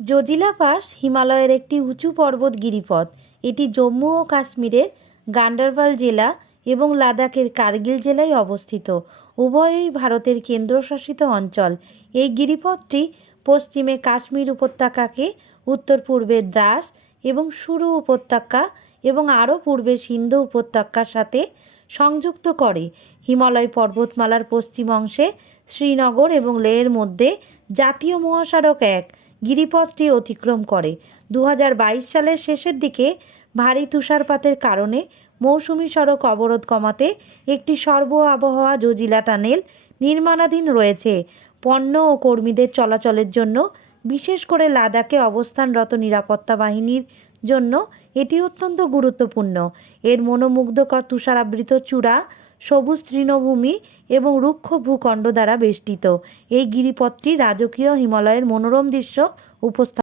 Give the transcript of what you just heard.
Zojila pass হিমালয়ের একটি উঁচু পর্বত গিরিপথ। এটি জম্মু ও কাশ্মীরের গান্ডারবাল জেলা এবং লাদাখের কার্গিল জেলায় অবস্থিত। উভয়ই ভারতের কেন্দ্রশাসিত অঞ্চল। এই গিরিপথটি পশ্চিমে কাশ্মীর উপত্যকাকে উত্তর পূর্বে দ্রাস এবং সুরু উপত্যকা এবং আরও পূর্বে সিন্ধু উপত্যকার সাথে সংযুক্ত করে। হিমালয় পর্বতমালার পশ্চিম অংশে শ্রীনগর এবং লেহের মধ্যে জাতীয় মহাসড়ক এক। গিরিপথটি অতিক্রম করে। দু হাজার বাইশ সালের শেষের দিকে ভারী তুষারপাতের কারণে মৌসুমি সড়ক অবরোধ কমাতে একটি সর্ব আবহাওয়া জজিলা টানেল নির্মাণাধীন রয়েছে। পণ্য ও কর্মীদের চলাচলের জন্য, বিশেষ করে লাদাখে অবস্থানরত নিরাপত্তা বাহিনীর জন্য এটি অত্যন্ত গুরুত্বপূর্ণ। এর মনোমুগ্ধকর তুষারাবৃত চূড়া সবুজ তৃণভূমি এবং রুক্ষ ভূখণ্ড দ্বারা বেষ্টিত। এই গিরিপথটি রাজকীয় হিমালয়ের মনোরম দৃশ্য উপস্থাপন